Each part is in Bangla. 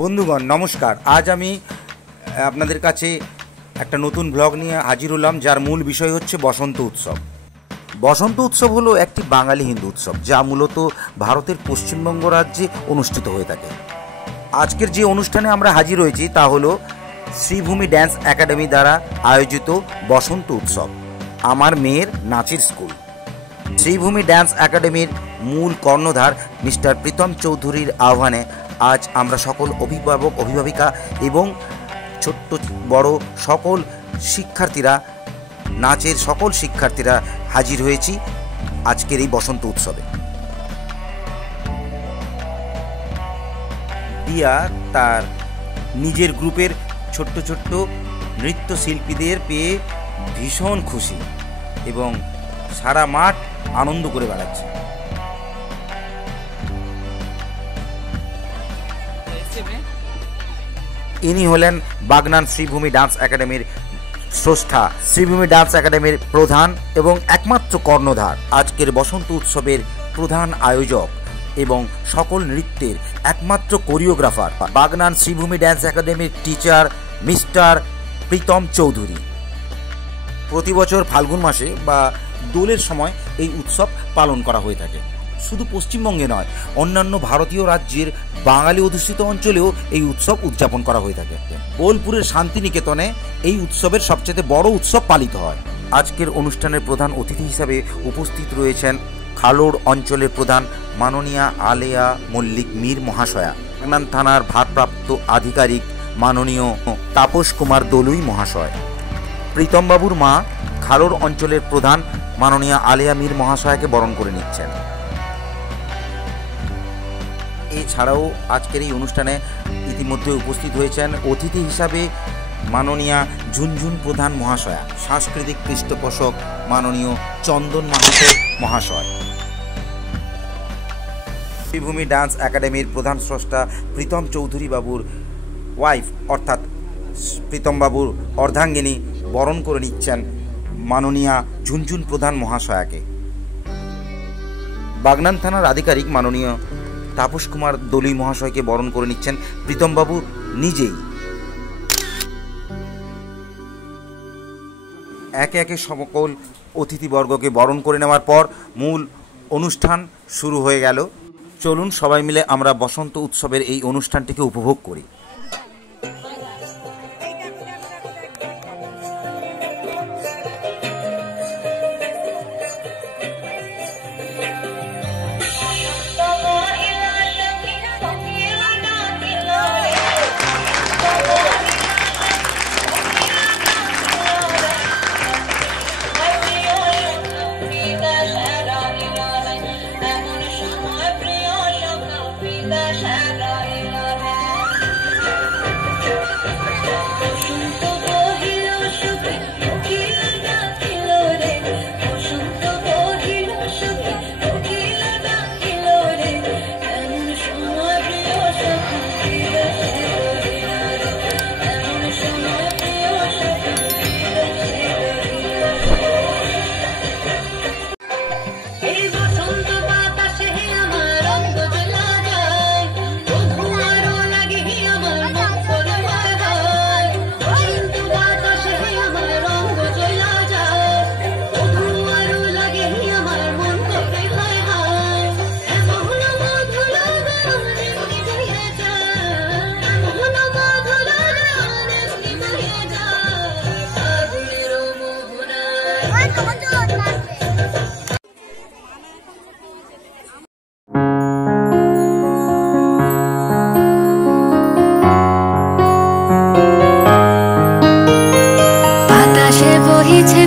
বন্ধুগণ নমস্কার। আজ আমি আপনাদের কাছে একটা নতুন ব্লগ নিয়ে হাজির হলাম, যার মূল বিষয় হচ্ছে বসন্ত উৎসব। বসন্ত উৎসব হলো একটি বাঙালি হিন্দু উৎসব, যা মূলত ভারতের পশ্চিমবঙ্গ রাজ্যে অনুষ্ঠিত হয়ে থাকে। আজকের যে অনুষ্ঠানে আমরা হাজির হয়েছি তা হলো শ্রীভূমি ড্যান্স একাডেমি দ্বারা আয়োজিত বসন্ত উৎসব, আমার মেয়ের নাচের স্কুল। শ্রীভূমি ড্যান্স একাডেমির মূল কর্ণধার মিস্টার প্রীতম চৌধুরীর আহ্বানে আজ আমরা সকল অভিভাবক, অভিভাবিকা এবং ছোট্ট বড় সকল শিক্ষার্থীরা, নাচের সকল শিক্ষার্থীরা হাজির হয়েছি আজকের এই বসন্ত উৎসবে। দিয়া তার নিজের গ্রুপের ছোট্ট ছোট্ট নৃত্যশিল্পীদের পেয়ে ভীষণ খুশি এবং সারা মাঠ আনন্দ করে বেড়াচ্ছে। ইনি হলেন বাগনান শ্রীভূমি ডান্স একাডেমির স্রষ্টা, শ্রীভূমি ডান্স একাডেমির প্রধান এবং একমাত্র কর্ণধার, আজকের বসন্ত উৎসবের প্রধান আয়োজক এবং সকল নৃত্যের একমাত্র কোরিওগ্রাফার বাগনান শ্রীভূমি ড্যান্স একাডেমির টিচার মিস্টার প্রীতম চৌধুরী। প্রতি বছর ফাল্গুন মাসে বা দোলের সময় এই উৎসব পালন করা হয়ে থাকে। শুধু পশ্চিমবঙ্গে নয়, অন্যান্য ভারতীয় রাজ্যের বাঙালি অধ্যুষিত অঞ্চলেও এই উৎসব উদযাপন করা হয়ে থাকে। বোলপুরের শান্তিনিকেতনে এই উৎসবের সবচেয়ে বড় উৎসব পালিত হয়। আজকের অনুষ্ঠানের প্রধান অতিথি হিসাবে উপস্থিত রয়েছেন খালোড় অঞ্চলের প্রধান মাননীয়া আলেয়া মল্লিক মীর মহাশয়া, বাগনান থানার ভারপ্রাপ্ত আধিকারিক মাননীয় তাপস কুমার দলুই মহাশয়, প্রীতমবাবুর মা খালোড় অঞ্চলের প্রধান মাননীয়া আলেয়া মীর মহাশয়াকে বরণ করে নিচ্ছেন। এছাড়াও আজকের এই অনুষ্ঠানে ইতিমধ্যে উপস্থিত হয়েছেন অতিথি হিসাবে মাননীয়া ঝুনঝুন প্রধান মহাশয়া, সাংস্কৃতিক পৃষ্ঠপোষক মাননীয় চন্দন মাহাতো মহাশয়, শ্রীভূমি ডান্স একাডেমির প্রধান স্রষ্টা প্রীতম চৌধুরী বাবুর ওয়াইফ অর্থাৎ প্রীতম বাবুর অর্ধাঙ্গিনী বরণ করে নিচ্ছেন মাননীয়া ঝুনঝুন প্রধান মহাশয়াকে। বাগনান থানার আধিকারিক মাননীয় তাপস কুমার দলুই মহাশয়কে বরণ করে নিচ্ছেন প্রীতমবাবু নিজেই। একে একে সকল অতিথিবর্গকে বরণ করে নেওয়ার পর মূল অনুষ্ঠান শুরু হয়ে গেল। চলুন সবাই মিলে আমরা বসন্ত উৎসবের এই অনুষ্ঠানটিকে উপভোগ করি।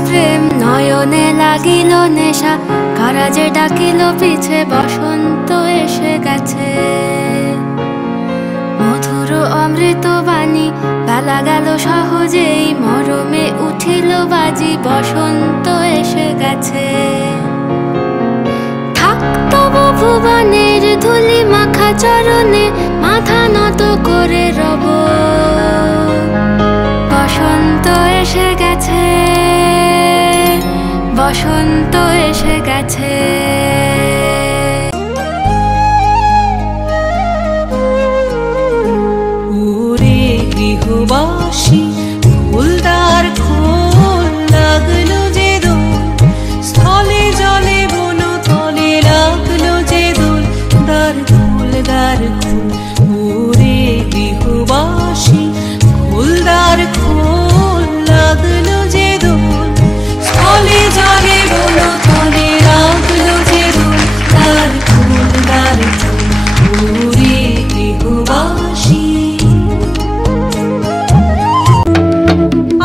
প্রেম নয়নে লাগিল নেশা, কারাজে ডাকিল পিছে বসন্ত এসে গেছে। মধুর অমৃত বাণী বেলা গেল সহজেই, মরমে উঠিল বাজি বসন্ত এসে গেছে। থাক তবু ভুবনের ধুলি মাখা চরণে, মাথা নত করে রব। বসন্ত এসে গেছে, বসন্ত এসে গেছে। বাসি ফুলদার খোল লাগলো যে দোল স্থলে জলে বনতলে লাগলো যে দোল দার খোল ওরে গৃহবাসী ফুলদার খোল লাগলো যে দোল স্থলে জলে বনতলে লাগলো যে দোল দার খোল ওরে গৃহবাসী।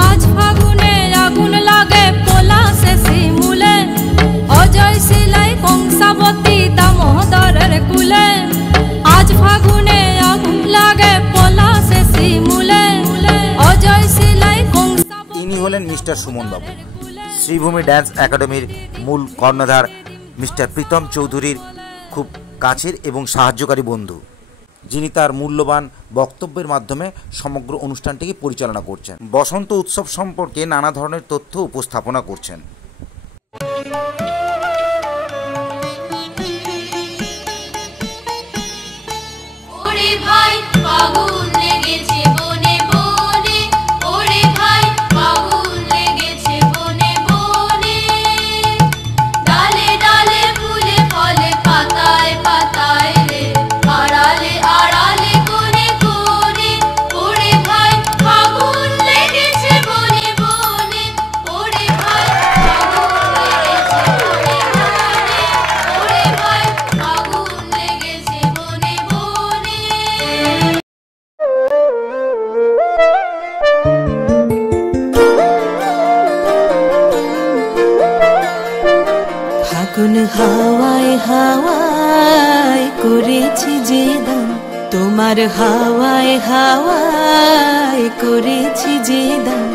আজ ফাগুনে আগুন লাগে পলাশে শিমুলে অজয় শিলাই কংসাবতী দামোদরের কুলে আজ ফাগুনে আগুন লাগে পলাশে শিমুলে অজয় শিলাই কংসাবতী। ইনি হলেন মিস্টার সুমন বাবু, শ্রীভূমি ড্যান্স একাডেমির মূল কর্ণধার মিস্টার প্রীতম চৌধুরীর খুব কাছের এবং সাহায্যকারী বন্ধু, যিনি তার মূল্যবান বক্তব্যের মাধ্যমে সমগ্র অনুষ্ঠানটিকে পরিচালনা করছেন। বসন্ত উৎসব সম্পর্কে নানা ধরনের তথ্য উপস্থাপনা করছেন। ওরে ভাই ফাগুন লেগেছে বনে বনে ওরে ভাই ফাগুন লেগেছে বনে বনে ডালে ডালে ফুলে ফলে পাতায় পাতায় রে আড়ালে আড়ালে কোণে কোণে ওরে ভাই ফাগুন লেগেছে বনে বনে ওরে ভাই ফাগুন লেগেছে বনে বনে ওরে ভাই ফাগুন লেগেছে বনে বনে। ফাগুন হাওয়ায় হাওয়ায় করেছি যে দান তোমার হাওয়ায় হাওয়ায় করেছি যে দান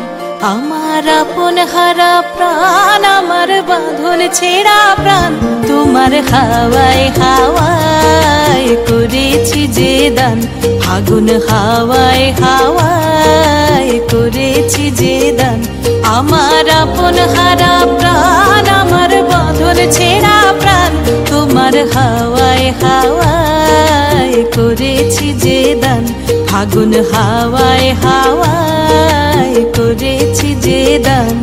আমার আপন হারা প্রাণ আমার বাঁধন ছেঁড়া প্রাণ তোমার হাওয়ায় হাওয়ায় করেছি যে দান ফাগুন হাওয়ায় হাওয়ায় করেছি যে দান আমার আপন হারা প্রাণ আমার বাঁধন ছেঁড়া প্রাণ তোমার হাওয়ায় হাওয়ায় করেছি যে দান ফাগুন হাওয়ায় হাওয়ায় করেছি যে দান।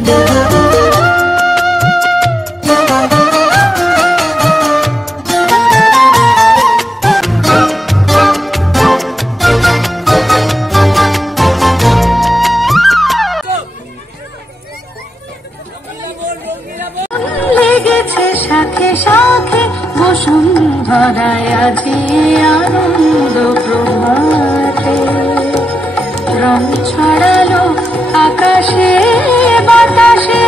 লেগেছে শাখে শাখে বসুন্ধরায় আজি আনন্দ প্রভাতে রং ছড়ালো আকাশে বাতাসে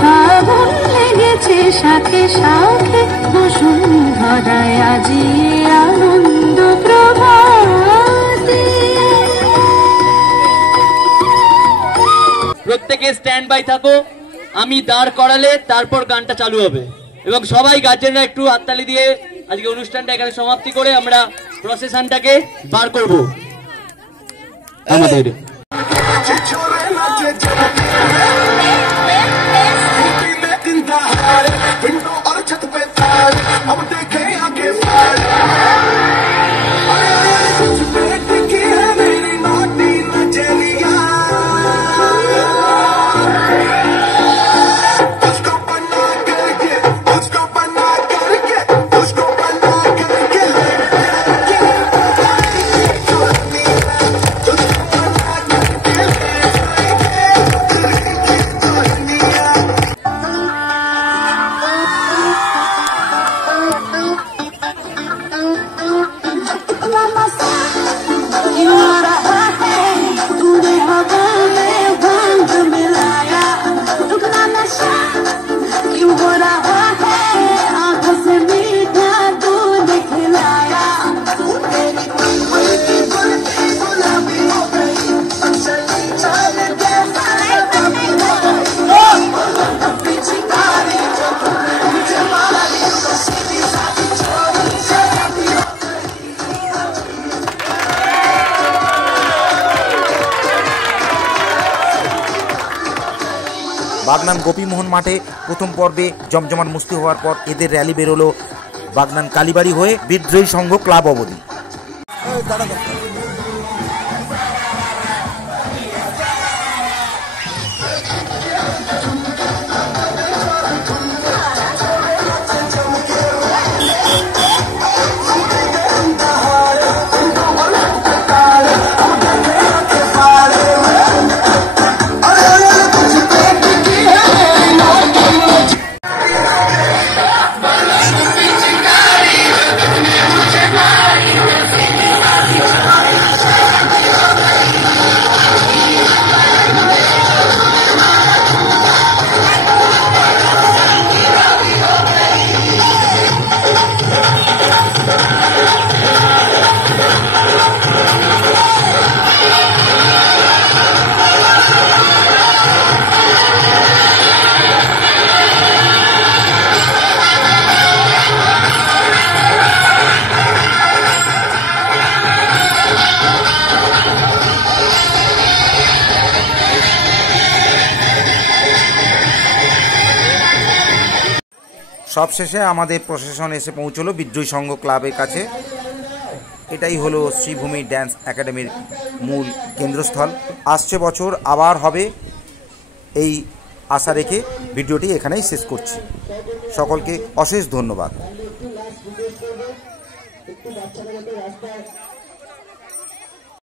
ফাগুন লেগেছে শাখে শাখে বসুন্ধরায় আজি আনন্দ প্রভাতে। প্রত্যেকে স্ট্যান্ড বাই থাকো, আমি দাঁড় করালে তারপর গানটা চালু হবে এবং সবাই গার্জেনরা একটু হাততালি দিয়ে আজকে অনুষ্ঠানটা এখানে সমাপ্তি করে আমরা প্রসেশনটাকে বার করব আমাদের। বাগনান গোপীমোহন মাঠে প্রথম পর্বে জমজমাট মুস্তি হওয়ার পর এদের র্যালি বেরোলো বাগনান কালীবাড়ি হয়ে বিদ্রোহী সংঘ ক্লাব অবধি। সবশেষে আমাদের প্রশাসন এসে পৌঁছলো বিদ্রোহী সংঘ ক্লাবের কাছে। এটাই হলো শ্রীভূমি ড্যান্স একাডেমির মূল কেন্দ্রস্থল। আসছে বছর আবার হবে এই আশা রেখে ভিডিওটি এখানেই শেষ করছি। সকলকে অশেষ ধন্যবাদ।